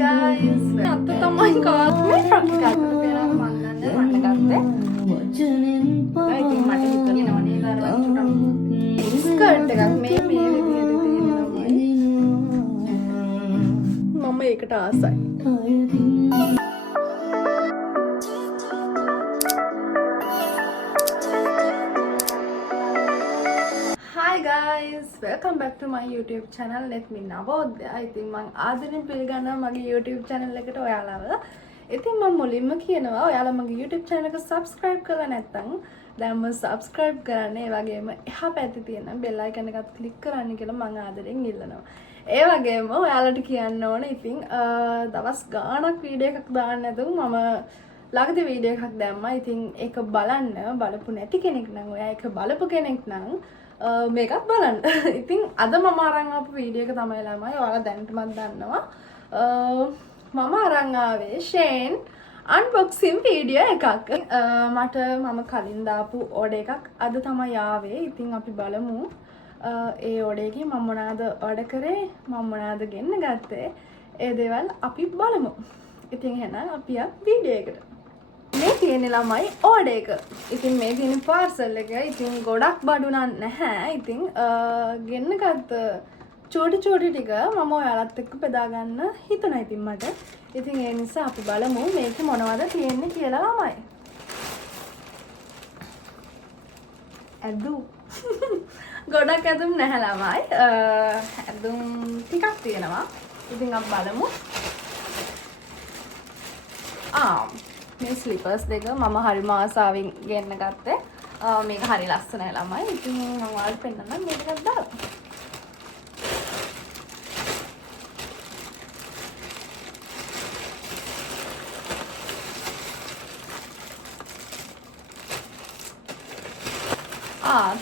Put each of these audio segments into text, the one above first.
guys. අත තමයි කාස්මේ frock එකක් පේනවා මන්නන්නේ මන්න ගත්තේ. ඉතින් මට හිතෙනවා නේද අර චුට්ටක් ස්කර්ට් එකක් මේ විදිහට තියෙනවා. මම ඒකට ආසයි. Hi guys, welcome back to my YouTube channel. Let me නවෝදයා. ඉතින් මම ආදරෙන් පිළිගන්නවා මගේ YouTube channel එකට ඔයාලව. ඉතින් මම මුලින්ම කියනවා ඔයාලා මගේ YouTube channel එක subscribe කරලා නැත්නම් දැන්ම subscribe කරන්න. ඒ වගේම එහා පැත්තේ තියෙන bell icon එකත් click කරන්න කියලා මම ආදරෙන් ඉල්ලනවා. ඒ වගේම ඔයාලට කියන්න ඕනේ ඉතින් දවස් ගාණක් වීඩියෝ එකක් දාන්න නැතුව මම ළඟදී වීඩියෝ එකක් දැම්මා. ඉතින් ඒක බලන්න බලපු නැති කෙනෙක් නම් ඔයා ඒක බලපු කෙනෙක් නම් මේකත් බලන්න. ඉතින් අද මම අරන් ආපු වීඩියෝ එක තමයි ළමයි ඔයාලා දැනටමත් දන්නවා. මම අරන් ආවේ ෂේන් අන්බොක්සින් වීඩියෝ එකක්. මට මම කලින් දාපු ඕඩර් එකක් අද තමයි ආවේ. ඉතින් අපි බලමු ඒ ඕඩර් එකේ මම මොනවාද ඕඩර් කරේ, මම මොනවාද ගෙන්න ගත්තේ. ඒ දේවල් අපි බලමු. ඉතින් එහෙනම් අපි වීඩියෝ එකට. මේ තියෙන ළමයි ඕඩර් එක. ඉතින් මේ තියෙන පාර්සල් එක. ඉතින් ගොඩක් බඩු නැහැ. ඉතින් ගෙන්න ගත්ත චෝටි ටික මම ඔයාලත් එක්ක බෙදා ගන්න හිතුණා ඉතින් මට. ඉතින් ඒ නිසා අපි බලමු මේක මොනවද තියෙන්නේ කියලා ළමයි. ඇඳුම්. ගොඩක් ඇඳුම් නැහැ ළමයි. ඇඳුම් ටිකක් තියෙනවා. ඉතින් අපි බලමු. මේ ස්ලිපර්ස් දෙක මම හරිම ආසාවෙන් ගෙන්න ගත්තේ. මේක හරි ලස්සනයි ළමයි. ඉතින් මම ඔයාලට පෙන්නන්නම් මේක එකක් දාලා.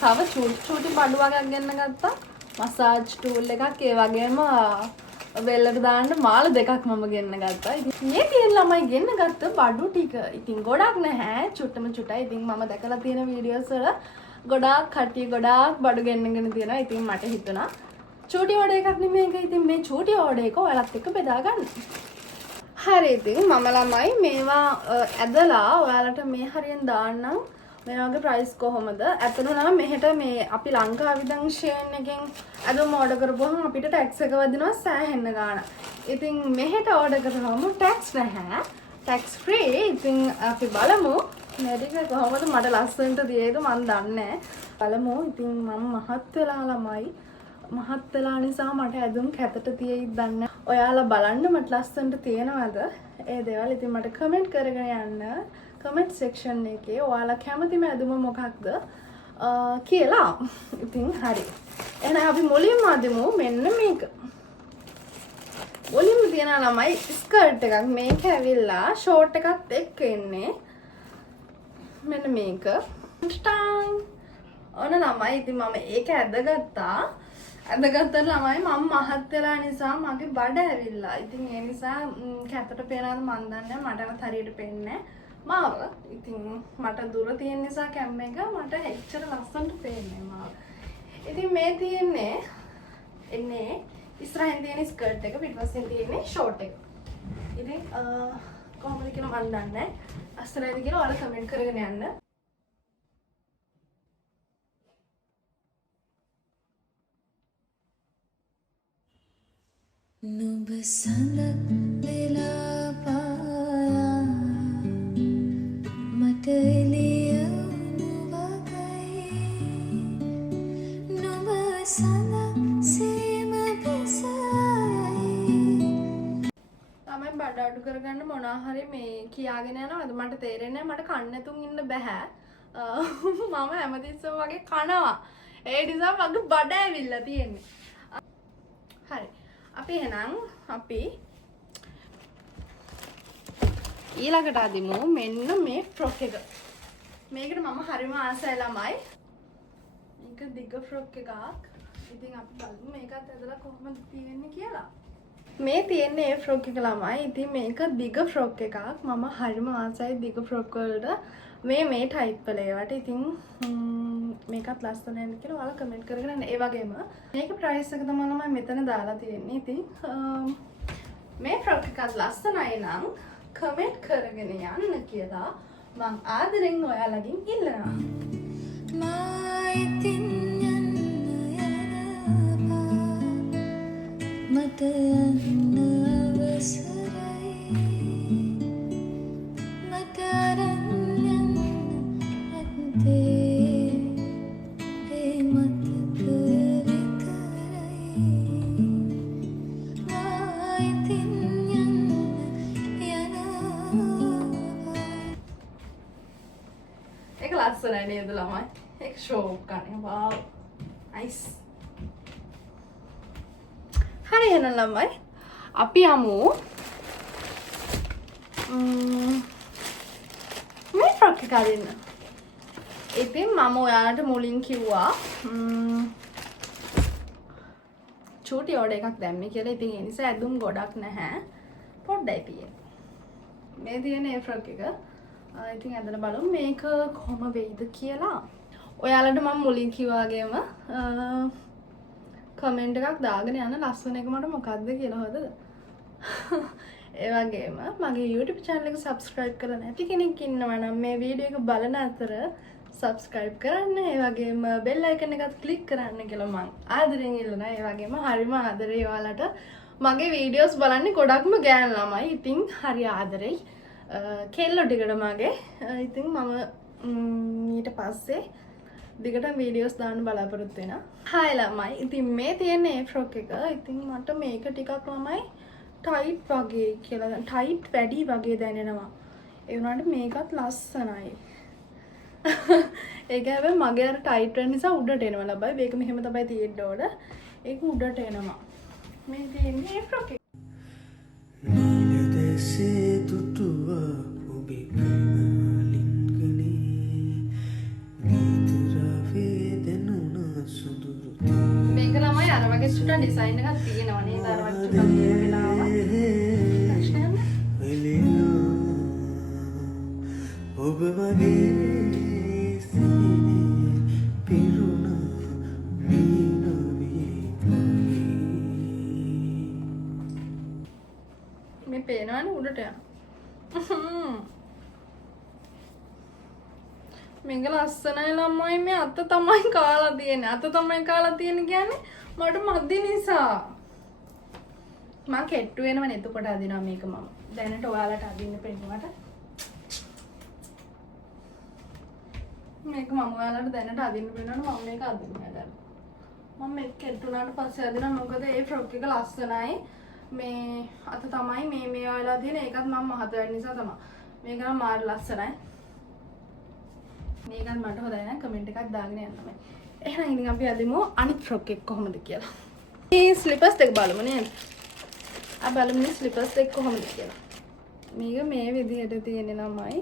තව චූටි බඩු වගේක් ගෙන්න ගත්තා. මසාජ් ටූල් එකක් ඒ වගේම වෙල්ලට දාන්න මාල දෙකක් මම ගෙන්න ගත්තා. ඉතින් මේ තියෙන ළමයි ගෙන්න ගත්ත බඩු ටික ඉතින් ගොඩක් නැහැ. චුට්ටම චුට්ටයි. ඉතින් මම දැකලා තියෙන වීඩියෝස් වල ගොඩාක් කට්ටිය ගොඩාක් බඩු ගෙන්නගෙන තියෙනවා. ඉතින් මට හිතුණා චූටි ඕඩර් එකක් නෙමෙයි මේක. ඉතින් මේ චූටි ඕඩර් එක ඔයාලත් එක්ක බෙදා ගන්න. හරි ඉතින් මම ළමයි මේවා ඇදලා ඔයාලට මේ හරියෙන් දාන්නම්. මේ වගේ ප්‍රයිස් කොහොමද? ඇත්තටම නම් මෙහෙට මේ අපි ලංකාවේ ඉඳන් ෂේන් එකෙන් අදම ඕඩර් කරපුවහම අපිට ටැක්ස් එක වදිනවා සෑහෙන්න ගාණක්. ඉතින් මෙහෙට ඕඩර් කරාම ටැක්ස් නැහැ. Tax free. ඉතින් අපි බලමු මේක කොහොමද මට ලස්සනට දියේද මන් දන්නේ නැහැ. බලමු. ඉතින් මම මහත් වෙලා ළමයි. මහත් වෙලා නිසා මට ඇඳුම් කැතට තියෙයිද දන්නේ. ඔයාලා බලන්න මට ලස්සනට තියෙනවද? ඒ දේවල් ඉතින් මට කමෙන්ට් කරගෙන යන්න. කමෙන්ට් සෙක්ෂන් එකේ ඔයාලා කැමතිම ඇඳුම මොකක්ද කියලා. ඉතින් හරි. එහෙනම් අපි මුලින්ම අදමු මෙන්න මේක. මුලින්ම තියන ළමයි ස්කර්ට් එකක්. මේක ඇවිල්ලා ෂෝට් එකත් එක්ක එන්නේ. මෙන්න මේක. ටාන්. ඔන්න ළමයි ඉතින් මම ඒක ඇදගත්තා. ඇදගත්ත ළමයි මම මහත් වෙලා නිසා මගේ බඩ ඇවිල්ලා. ඉතින් ඒ නිසා කැතට පේනවද මන් දන්නේ නැහැ. මටවත් හරියට පේන්නේ නැහැ. මාව ඉතින් මට දුර තියෙන නිසා කැම් එක මට එච්චර ලස්සනට පේන්නේ මාව. ඉතින් මේ තියෙන්නේ එන්නේ ඉස්සරහින් තියෙන ස්කර්ට් එක පිටපස්සෙන් තියෙන්නේ ෂෝට් එක. ඉතින් කොහොමද කියලා මන් දන්නේ නැහැ. අස්සරයිද කියලා ඔයාලා කමෙන්ට් කරගෙන යන්න. නුඹ සඳ වෙලා පායා මට එළිය වුණු වගයි නුඹ සඳ සීම බසයි. තමයි බඩ අඩු කරගන්න මොනවා හරි මේ කියාගෙන යනවාද මට තේරෙන්නේ නැහැ. මට කන්න නැතුන් ඉන්න බෑ. මම හැමතිස්සෙම වගේ කනවා. ඒ නිසා මගේ බඩ ඇවිල්ලා තියෙන්නේ. හරි. අපි එහෙනම් අපි ඊළඟට අදිමු මෙන්න මේ ෆ්‍රොක් එක. මේකට මම හරිම ආසයි ළමයි. මේක දිග ෆ්‍රොක් එකක්. ඉතින් අපි බලමු මේකත් ඇදලා කොහොමද තියෙන්නේ කියලා. මේ තියෙන්නේ ඒ ෆ්‍රොක් එක ළමයි. ඉතින් මේක දිග ෆ්‍රොක් එකක්. මම හරිම ආසයි දිග ෆ්‍රොක් වලට. මේ ටයිප් වල ඒවට. ඉතින් මේකත් ලස්සනයි නේද කියලා ඔයාලා කමෙන්ට් කරගෙන යන්න. ඒ වගේම මේක ප්‍රයිස් එක තමයි මම මෙතන දාලා තියෙන්නේ. ඉතින් මේ ෆ්‍රොක් එකත් ලස්සනයි නම් කමෙන්ට් කරගෙන යන්න කියලා මං ආදරෙන් ඔයාලගෙන් ඉල්ලනවා. මායිතින් යන්න යනවා මට යන්න අවසරයි මට අරන් යන්න ඇත්තේ ඒ මතක විතරයි මායිතින් යන්න යනවා ඒක ලස්සනයි නේද ළමයි? ඒක ෂෝක් ගන්න. wow nice. හරි එහෙනම් ළමයි අපි යමු මේ ෆ්‍රොක් එක අරින්න. ඉතින් මම ඔයාලට මුලින් කිව්වා චූටි ඕඩර් එකක් දැම්මේ කියලා. ඉතින් ඒ නිසා ඇඳුම් ගොඩක් නැහැ. පොඩ්ඩයි තියෙන්නේ. මේ තියෙන ඒ ෆ්‍රොක් එක. ඉතින් ඇඳලා බලමු මේක කොහොම වෙයිද කියලා. ඔයාලට මම මුලින් කිව්වා වගේම කමෙන්ට් එකක් දාගෙන යන්න ලස්සන එක මට මොකක්ද කියලා හොඳද? ඒ වගේම මගේ YouTube channel එක subscribe කරලා නැති කෙනෙක් ඉන්නවා නම් මේ වීඩියෝ එක බලන අතර subscribe කරන්න. ඒ වගේම bell icon එකත් click කරන්න කියලා මම ආදරෙන් ඉල්ලනවා. ඒ වගේම හරිම ආදරේ ඔයාලට මගේ videos බලන්නේ ගොඩක්ම ගෑන් ළමයි. ඉතින් හරි ආදරෙයි. කෙල්ලෝ ටිකට මගේ. ඉතින් මම ඊට පස්සේ දිගට වීඩියෝස් දාන්න බලාපොරොත්තු වෙනවා. හායි ළමයි. ඉතින් මේ තියෙන ඒ ෆ්‍රොක් එක. ඉතින් මට මේක ටිකක් ළමයි ටයිට් වගේ කියලා දැන් ටයිට් වැඩි වගේ දැනෙනවා. ඒ වුණාට මේකත් ලස්සනයි. ඒක හැබැයි මගේ අර ටයිට් වෙන නිසා උඩට එනවා ලබයි. මේක මෙහෙම තමයි තියෙන්න ඕන. ඒක උඩට එනවා. මේ තියෙන්නේ ඒ ෆ්‍රොක් එක. නීලදසේ තුටුව ඔබේ ප්‍රේමලිංගනේ නීතරවේ දෙනුන සුදුරු මේක ළමයි අර වගේ සුටා ඩිසයින් එකක් තියෙනවා නේද? අර වගේ සුටා තියෙන වෙලාව. ප්‍රශ්නයක් ඔබ වගේ සිහිනේ පිරුණ මේ පේනවනේ උඩට යන. මේක ලස්සනයි ළමයි. මේ අත තමයි කාලා තියෙන්නේ. අත තමයි කාලා තියෙන්නේ කියන්නේ මට මදි නිසා. මම කෙට්ටු වෙනවනේ එතකොට අදිනවා මේක මම. දැනට ඔයාලට අදින්න පෙන්නුවට. මේක මම ඔයාලට දැනට අදින්න පෙන්වනවා. මම මේක අදින්න හදනවා. මම මේක කෙට්ටුනාට පස්සේ අදිනවා. මොකද ඒ ෆ්‍රොක් එක ලස්සනයි. මේ අත තමයි මේ වෙලා තියෙන. ඒකත් මම මහත වැඩි නිසා තමයි. මේක නම් මාර ලස්සනයි. මේකත් මට හොඳයි නම් කමෙන්ට් එකක් දාගෙන යන්න තමයි. එහෙනම් ඉතින් අපි අදමු අනිත් ෆ්‍රොක් එක කොහොමද කියලා. මේ ස්ලිපර්ස් දෙක බලමු නේද? බලමු මේ ස්ලිපර්ස් දෙක කොහොමද කියලා. මේක මේ විදිහට තියෙන්නේ ළමයි.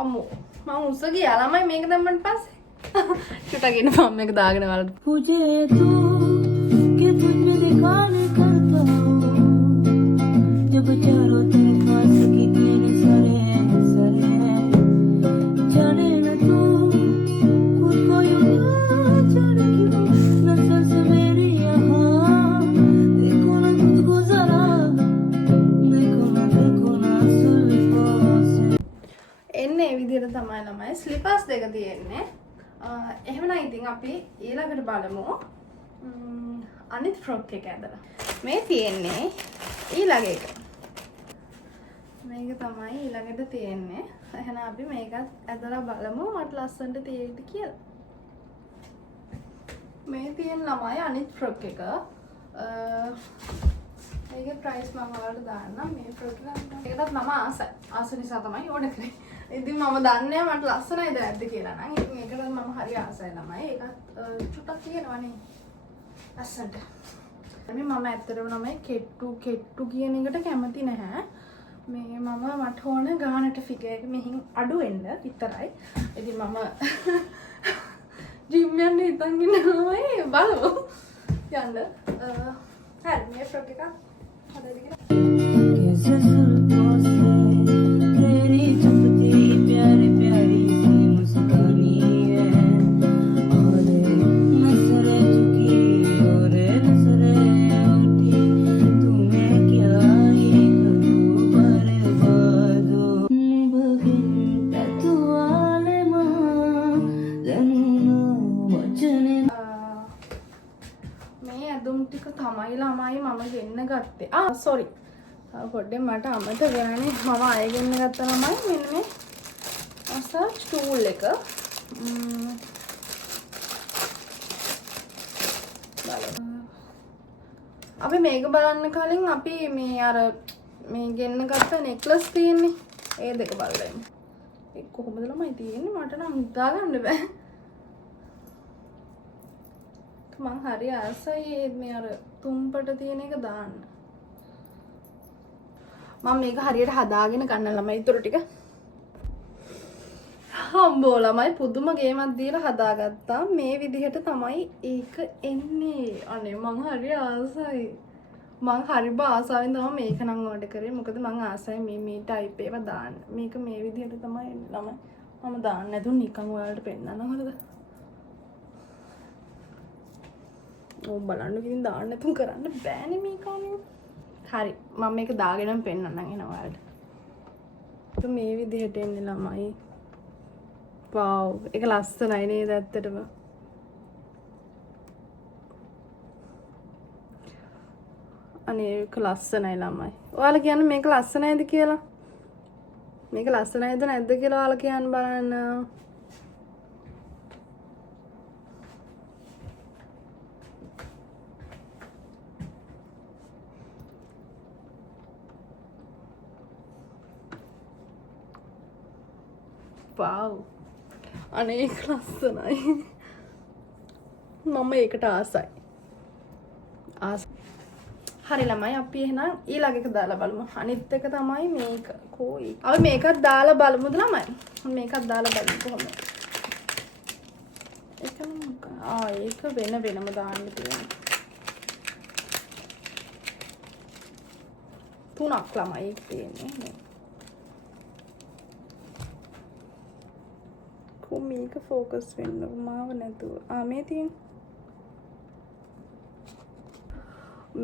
අම්මෝ මම උස ගියා ළමයි මේක දැම්මන් පස්සේ. චුට්ටකින් මම මේක දාගෙන වලට. मुझे तू कि तुझ में दिखाने करता हूँ जब चारों तरफ आशिकी तेरे सरे सरे जाने न तू खुद को यूं ना जाने क्यों नजर से मेरी यहाँ देखो ना खुद को जरा देखो ना सुल्फों से එන්නේ මේ විදිහට තමයි ළමයි ස්ලිපර්ස් දෙක තියෙන්නේ. එහෙමනම් ඉතින් අපි ඊළඟට බලමු අනිත් ෆ්‍රොක් එක ඇඳලා. මේ තියෙන්නේ ඊළඟ එක. මේක තමයි ඊළඟට තියෙන්නේ. එහෙනම් අපි මේකත් ඇඳලා බලමු මට ලස්සනට තියෙයිද කියලා. මේ තියෙන ළමයි අනිත් ෆ්‍රොක් එක. මේකේ ප්‍රයිස් මම ඔයාලට දාන්නම්. මේ ෆ්‍රොක් එකටත් මම ආසයි. ආස නිසා තමයි ඕඩර් කරේ. ඉතින් මම දන්නේ මට ලස්සනයිද නැද්ද කියලා නම්. ඉතින් ඒකට මම හරි ආසයි ළමයි. ඒකත් චුට්ටක් තියෙනවනේ. ලස්සනට. මේ මම ඇත්තටම ළමයි කෙට්ටු කියන එකට කැමති නැහැ. මේ මට ඕන ගානට ෆිගර් එක මෙහින් අඩු වෙන්න විතරයි. ඉතින් මම ජිම් යන්න හිතන් ඉන්නවා. බලමු. යන්න. හරි මේ ෆ්‍රොක් එක හදලා කියලා. कैसे जुल्फों से तेरी चुपती प्यारी प्यारी सी मुस्कान තමයි ළමයි මම ගෙන්න ගත්තේ. සෝරි. පොඩ්ඩක් මට අමතක ගියානේ. මම ආයෙ ගෙන්න ගත්තා ළමයි. මෙන්න මේ මසාජ් ටූල් එක. අපි මේක බලන්න කලින් අපි මේ අර මේ ගෙන්න ගත්ත නෙක්ලස් තියෙන්නේ. ඒ දෙක බලලා ඉන්න. ඒක කොහොමද ළමයි තියෙන්නේ? මට නම් හිතා ගන්න බෑ. මං හරි ආසයි මේ අර තුම්පට තියෙන එක දාන්න. මම මේක හරියට හදාගෙන ගන්න ළමයි ඊටු ටික. හම්බෝ ළමයි පුදුම ගේමක් දීලා හදාගත්තා. මේ විදිහට තමයි ඒක එන්නේ. අනේ මං හරි ආසයි. මං හරි ආසාවෙන් තමයි මේක නම් ඕඩර් කරේ. මොකද මං ආසයි මේ ටයිප් ඒවා දාන්න. මේක මේ විදිහට තමයි එන්නේ ළමයි. මම දාන්න නැතුව නිකන් ඔයාලට පෙන්නන්න හොඳද? ඕම් බලන්න කිසිම දාන්න නැතුව කරන්න බෑනේ මේක අනේ. හරි මම මේක දාගෙනම පෙන්නන්නම් එනවා ඔයාලට. මේ විදිහට එන්නේ ළමයි. වව් ඒක ලස්සනයි නේද ඇත්තටම. අනේ ඒක ලස්සනයි ළමයි. ඔයාලා කියන්නේ මේක ලස්සනයිද කියලා? මේක ලස්සනයිද නැද්ද කියලා ඔයාලා කියන්න බලන්න. wow අනේ ඒක ලස්සනයි. මම ඒකට ආසයි. හරි ළමයි අපි එහෙනම් ඊළඟ එක දාලා බලමු. අනිත් එක තමයි මේක. කෝයි. අපි මේකත් දාලා බලමුද ළමයි? මේකත් දාලා බලමු කොහොමද? ඒක වෙන වෙනම දාන්න තියෙනවා. තුනක් ළමයි ඒක තියෙන්නේ. මේක ෆෝකස් වෙන්න මාව නැතුව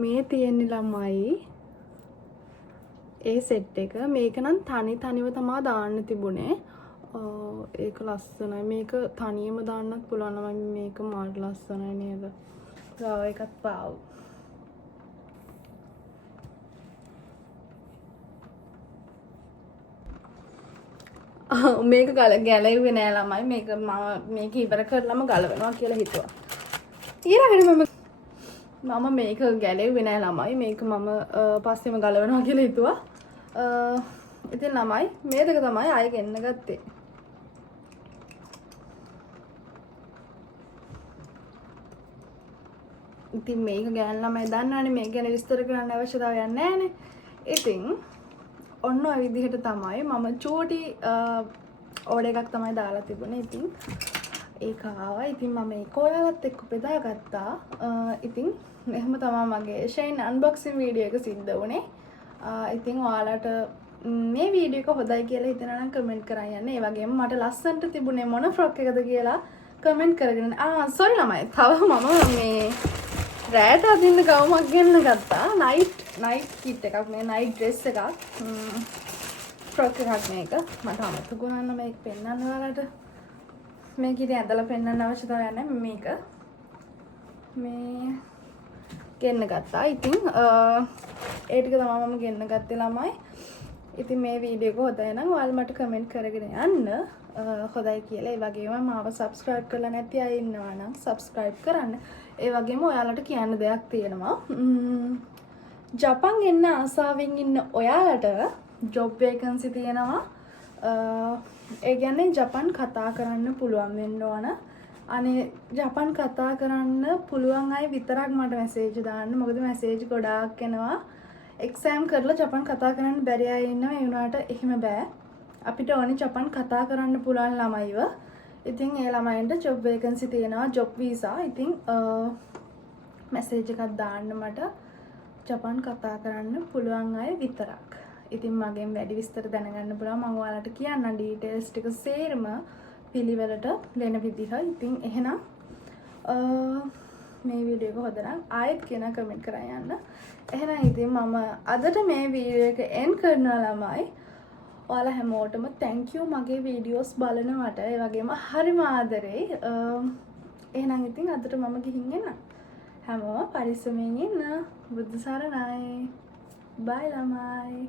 මේ තියෙන්නේ ළමයි ඒ සෙට් එක. මේක නම් තනිව තමා දාන්න තිබුණේ. ඒක ලස්සනයි. මේක තනියම දාන්නත් පුළුවන් ළමයි. මේක මාර ලස්සනයි නේද? ඒකත් පාව්. මේක ගැලෙව්වේ නෑ ළමයි. මේක ඉවර කරලම ගලවනවා කියලා හිතුවා. ඊළඟට මම මේක ගැලෙව්වේ නෑ ළමයි. මේක මම පස්සෙම ගලවනවා කියලා හිතුවා. ඉතින් ළමයි මේ දෙක තමයි ආයෙ ගෙන්න ගත්තේ. ඉතින් මේක ගෑන් ළමයි දන්නවනේ මේක ගැන විස්තර කරන්න අවශ්‍යතාවයක් නෑනේ. ඉතින් ඔන්න ඔය විදිහට තමයි මම චූටි ඕඩර් එකක් තමයි දාලා තිබුණේ. ඉතින් ඒක ආවා. ඉතින් මම ඒක ඔයාලත් එක්ක බෙදාගත්තා. ඉතින් එහෙම තමයි මගේ ෂයින් අන්බොක්සින් වීඩියෝ එක සිද්ධ වුණේ. ඉතින් ඔයාලට මේ වීඩියෝ එක හොඳයි කියලා හිතනවා නම් කමෙන්ට් කරන් යන්න. ඒ වගේම මට ලස්සනට තිබුණේ මොන ෆ්‍රොක් එකද කියලා කමෙන්ට් කරගෙන. සෝරි ළමයි. තව මම මේ රෑට අදින්න ගවුමක් ගෙන්න ගත්තා. නයිට් කිට් එකක්. මේ නයිට් ඩ්‍රෙස් එකක්. ෆ්‍රොක් එකක් මේක. මට අමතක වුණා මේක පෙන්නන්න ඔයාලට. මේක ඉතින් ඇදලා පෙන්නන්න අවශ්‍යතාවයක් නැහැ. මේක මේ ගෙන්න ගත්තා. ඉතින් ඒ ටික තමයි මම ගෙන්න ගත්තේ ළමයි. ඉතින් මේ වීඩියෝ එක හොඳයි නම් ඔයාලා මට කමෙන්ට් කරගෙන යන්න. හොඳයි කියලා. ඒ වගේම මාව subscribe කරලා නැති අය ඉන්නවා නම් subscribe කරන්න. ඒ වගේම ඔයාලට කියන්න දෙයක් තියෙනවා. ජපන් එන්න ආසාවෙන් ඉන්න ඔයාලට job vacancy තියෙනවා. ඒ කියන්නේ ජපන් කතා කරන්න පුළුවන් වෙන්න ඕන. අනේ ජපන් කතා කරන්න පුළුවන් අය විතරක් මට මැසේජ් දාන්න. මොකද මැසේජ් ගොඩාක් එනවා. එක්සෑම් කරලා ජපන් කතා කරන්න බැරි අය ඉන්නවා. ඒ වුණාට එහෙම බෑ. අපිට ඕනේ ජපන් කතා කරන්න පුළුවන් ළමයිව. ඉතින් ඒ ළමයින්ට job vacancy තියෙනවා. job visa. ඉතින් මැසේජ් එකක් දාන්න මට ජපන් කතා කරන්න පුළුවන් අය විතරක්. ඉතින් මගෙන් වැඩි විස්තර දැනගන්න පුළුවන්. මම ඔයාලට කියන්නම් ඩීටේල්ස් ටික සේරම පිළිවෙලට දෙන විදිහ. ඉතින් එහෙනම් මේ වීඩියෝ එක හොඳ නම් ආයෙත් කියන කමෙන්ට් කරන් යන්න. එහෙනම් ඉතින් මම අදට මේ වීඩියෝ එක එන්ඩ් කරනවා ළමයි. ඔයාලා හැමෝටම thank you මගේ වීඩියෝස් බලනවට. ඒ වගේම හරිම ආදරේ. එහෙනම් ඉතින් අදට මම ගිහින් එන්නම්. හැමෝම පරිස්සමෙන් ඉන්න. බුද්ධ සරණයි. බයි ළමයි.